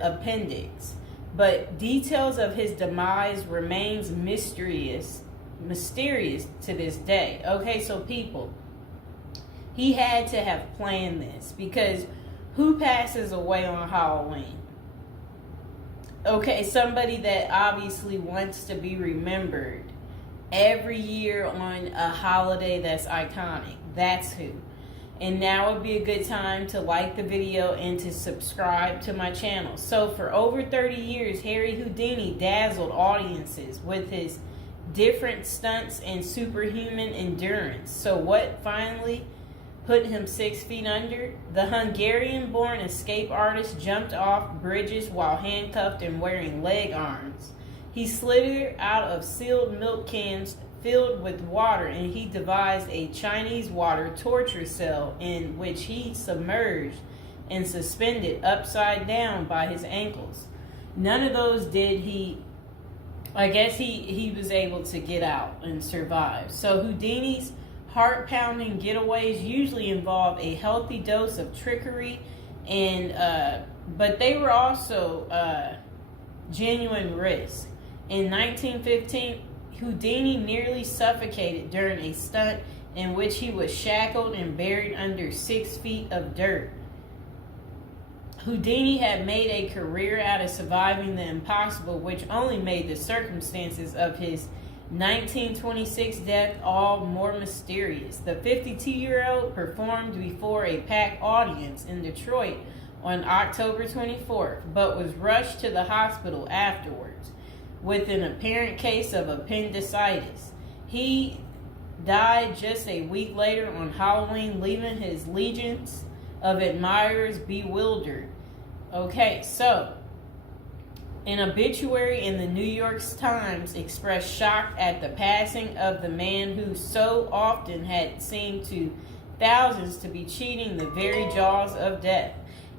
appendix, but details of his demise remains mysterious to this day. Okay, so people, he had to have planned this, because who passes away on Halloween? Okay, somebody that obviously wants to be remembered every year on a holiday that's iconic. That's who. And now would be a good time to like the video and to subscribe to my channel. So for over 30 years, Harry Houdini dazzled audiences with his different stunts and superhuman endurance. So what finally put him 6 feet under? The Hungarian-born escape artist jumped off bridges while handcuffed and wearing leg irons. He slithered out of sealed milk cans filled with water, and he devised a Chinese water torture cell in which he submerged and suspended upside down by his ankles. None of those did he. I guess he was able to get out and survive. So Houdini's heart-pounding getaways usually involve a healthy dose of trickery, and but they were also genuine risk. In 1915, Houdini nearly suffocated during a stunt in which he was shackled and buried under 6 feet of dirt. Houdini had made a career out of surviving the impossible, which only made the circumstances of his 1926 death all more mysterious. The 52-year-old performed before a packed audience in Detroit on October 24th, but was rushed to the hospital afterwards with an apparent case of appendicitis. He died just a week later on Halloween, leaving his legions of admirers bewildered. Okay, so an obituary in the New York Times expressed shock at the passing of the man who so often had seemed to thousands to be cheating the very jaws of death.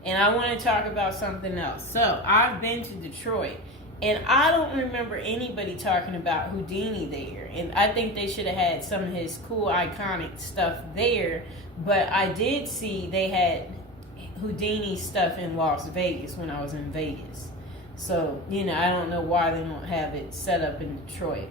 And I want to talk about something else. So I've been to Detroit, and I don't remember anybody talking about Houdini there. And I think they should have had some of his cool, iconic stuff there. But I did see they had Houdini stuff in Las Vegas when I was in Vegas. So, I don't know why they don't have it set up in Detroit.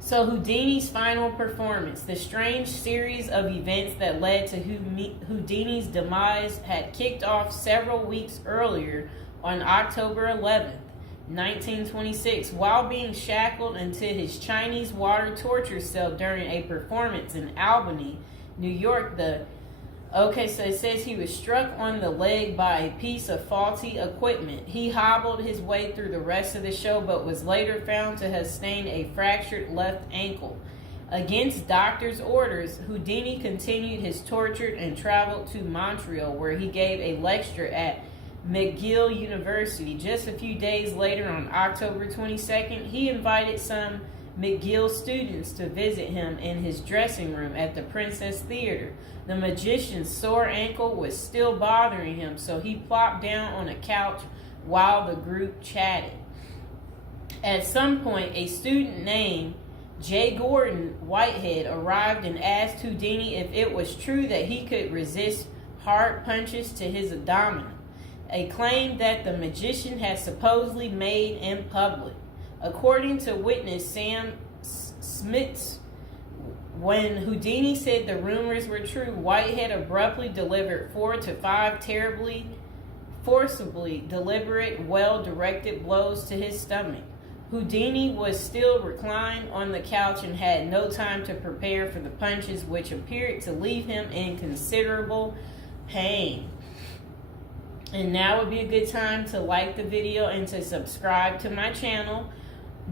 So Houdini's final performance. The strange series of events that led to Houdini's demise had kicked off several weeks earlier on October 11th. 1926, while being shackled into his Chinese water torture cell during a performance in Albany, New York. So it says he was struck on the leg by a piece of faulty equipment. He hobbled his way through the rest of the show, but was later found to have sustained a fractured left ankle. Against doctors' orders, Houdini continued his torture and traveled to Montreal, where he gave a lecture at McGill University. Just a few days later, on October 22nd, he invited some McGill students to visit him in his dressing room at the Princess Theater. The magician's sore ankle was still bothering him, so he plopped down on a couch while the group chatted. At some point, a student named J. Gordon Whitehead arrived and asked Houdini if it was true that he could resist hard punches to his abdomen, a claim that the magician had supposedly made in public. According to witness Sam Smits, when Houdini said the rumors were true, Whitehead abruptly delivered 4 to 5 terribly, forcibly deliberate, well-directed blows to his stomach. Houdini was still reclined on the couch and had no time to prepare for the punches, which appeared to leave him in considerable pain. And now would be a good time to like the video and to subscribe to my channel.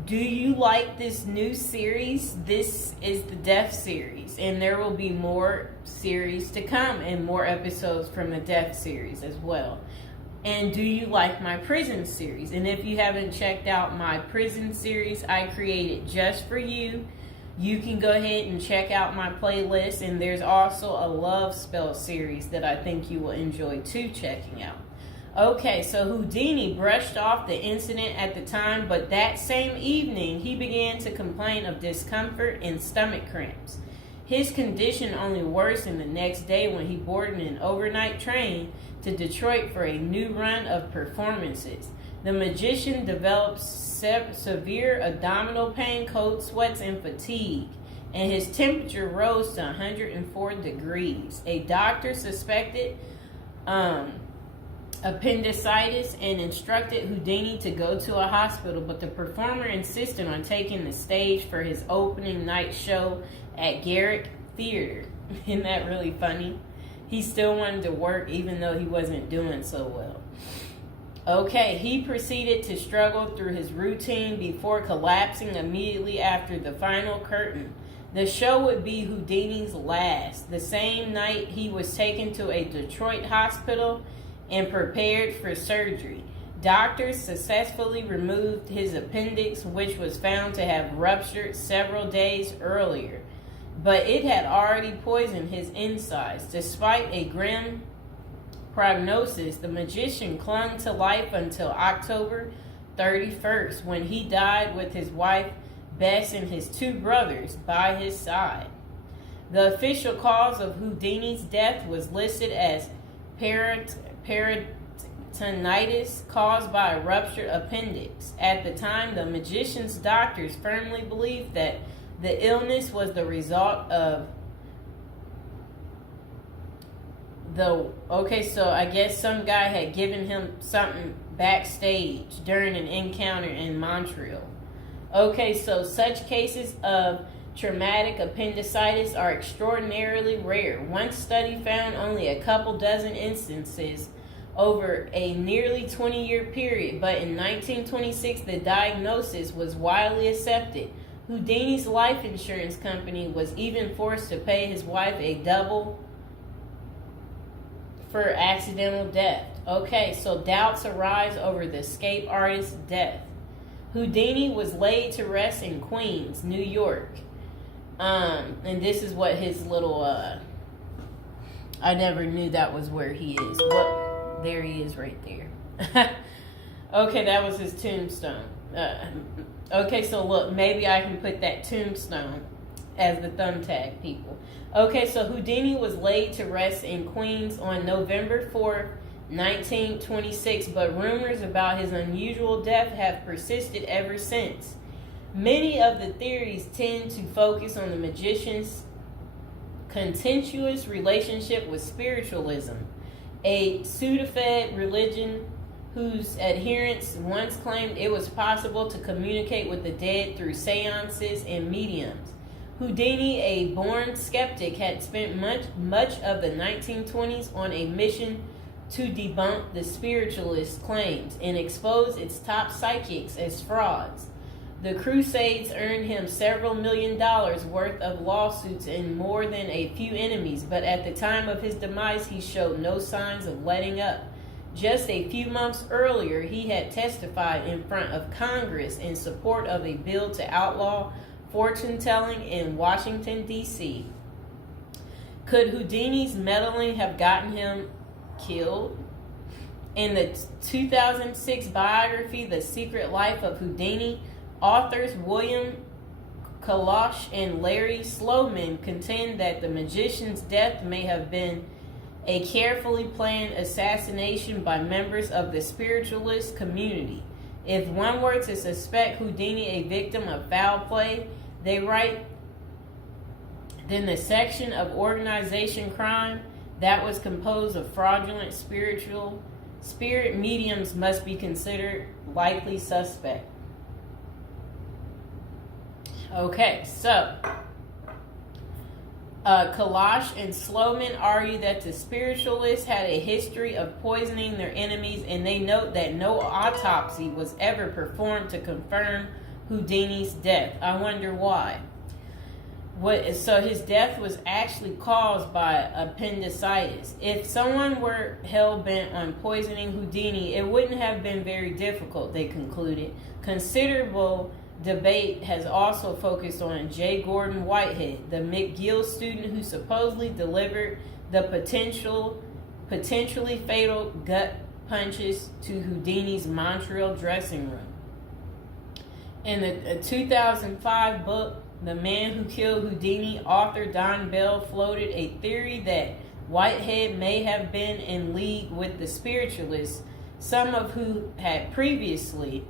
Do you like this new series? This is the Death series, and there will be more series to come and more episodes from the Death series as well. And do you like my prison series? And if you haven't checked out my prison series I created just for you, you can go ahead and check out my playlist. And there's also a love spell series that I think you will enjoy too checking out. Okay, so Houdini brushed off the incident at the time, but that same evening he began to complain of discomfort and stomach cramps. His condition only worsened the next day when he boarded an overnight train to Detroit for a new run of performances. The magician developed severe abdominal pain, cold sweats, and fatigue, and his temperature rose to 104 degrees. A doctor suspected appendicitis and instructed Houdini to go to a hospital, but the performer insisted on taking the stage for his opening night show at Garrick Theater. Isn't that really funny? He still wanted to work even though he wasn't doing so well. Okay, he proceeded to struggle through his routine before collapsing immediately after the final curtain. The show would be Houdini's last. The same night, he was taken to a Detroit hospital and prepared for surgery. Doctors successfully removed his appendix, which was found to have ruptured several days earlier, but it had already poisoned his insides. Despite a grim prognosis, the magician clung to life until October 31st, when he died with his wife Bess and his two brothers by his side. The official cause of Houdini's death was listed as peritonitis caused by a ruptured appendix. At the time, the magician's doctors firmly believed that the illness was the result of so I guess some guy had given him something backstage during an encounter in Montreal. Okay, so such cases of traumatic appendicitis are extraordinarily rare. One study found only a couple dozen instances over a nearly 20-year period, but in 1926 the diagnosis was widely accepted. Houdini's life insurance company was even forced to pay his wife a double for accidental death. Okay, so doubts arise over the escape artist's death. Houdini was laid to rest in Queens, New York. And this is what his little, I never knew that was where he is. Well, there he is right there. Okay, that was his tombstone. Okay, so look, maybe I can put that tombstone as the thumbtack, people. Okay, so Houdini was laid to rest in Queens on November 4th, 1926, but rumors about his unusual death have persisted ever since. Many of the theories tend to focus on the magician's contentious relationship with spiritualism, a pseudo-fed religion whose adherents once claimed it was possible to communicate with the dead through seances and mediums. Houdini, a born skeptic, had spent much of the 1920s on a mission to debunk the spiritualist claims and expose its top psychics as frauds. The Crusades earned him several $1 million worth of lawsuits and more than a few enemies, but at the time of his demise, he showed no signs of letting up. Just a few months earlier, he had testified in front of Congress in support of a bill to outlaw fortune-telling in Washington, D.C. Could Houdini's meddling have gotten him killed? In the 2006 biography, The Secret Life of Houdini, authors William Kalash and Larry Sloman contend that the magician's death may have been a carefully planned assassination by members of the spiritualist community. If one were to suspect Houdini a victim of foul play, they write, then the section of organization crime that was composed of fraudulent spirit mediums must be considered likely suspect. Okay, so Kalash and Sloman argue that the spiritualists had a history of poisoning their enemies, and they note that no autopsy was ever performed to confirm Houdini's death. I wonder why. So his death was actually caused by appendicitis. If someone were hell-bent on poisoning Houdini, it wouldn't have been very difficult, they concluded. Considerable debate has also focused on J. Gordon Whitehead, the McGill student who supposedly delivered the potentially fatal gut punches to Houdini's Montreal dressing room. In the 2005 book, The Man Who Killed Houdini, author Don Bell floated a theory that Whitehead may have been in league with the spiritualists, some of who had previously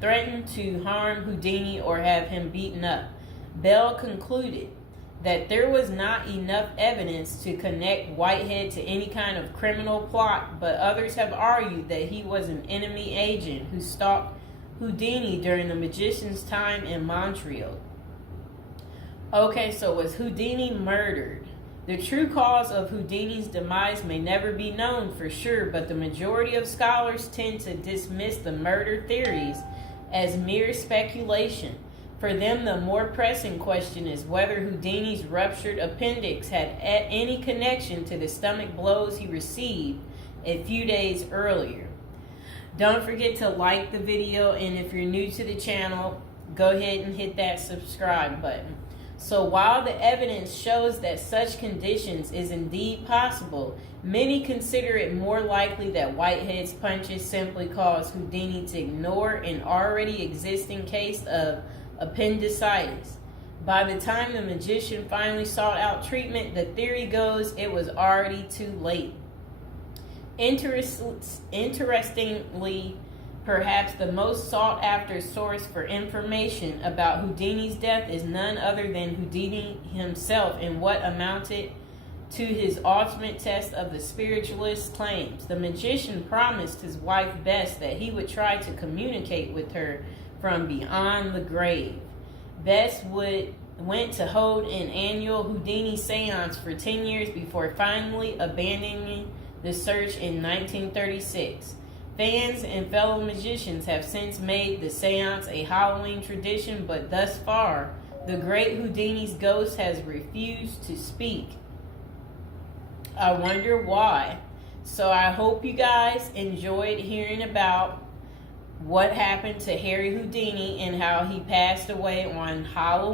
threatened to harm Houdini or have him beaten up. Bell concluded that there was not enough evidence to connect Whitehead to any kind of criminal plot, but others have argued that he was an enemy agent who stalked Houdini during the magician's time in Montreal. Okay, so was Houdini murdered? The true cause of Houdini's demise may never be known for sure, but the majority of scholars tend to dismiss the murder theories as mere speculation. For them, the more pressing question is whether Houdini's ruptured appendix had any connection to the stomach blows he received a few days earlier. Don't forget to like the video, and if you're new to the channel, go ahead and hit that subscribe button. So while the evidence shows that such conditions is indeed possible, many consider it more likely that Whitehead's punches simply caused Houdini to ignore an already existing case of appendicitis. By the time the magician finally sought out treatment, the theory goes it was already too late. Interestingly, perhaps the most sought after source for information about Houdini's death is none other than Houdini himself in what amounted to his ultimate test of the spiritualist claims. The magician promised his wife Bess that he would try to communicate with her from beyond the grave. Bess went to hold an annual Houdini seance for 10 years before finally abandoning the search in 1936. Fans and fellow magicians have since made the seance a Halloween tradition, but thus far, the great Houdini's ghost has refused to speak. I wonder why. So I hope you guys enjoyed hearing about what happened to Harry Houdini and how he passed away on Halloween.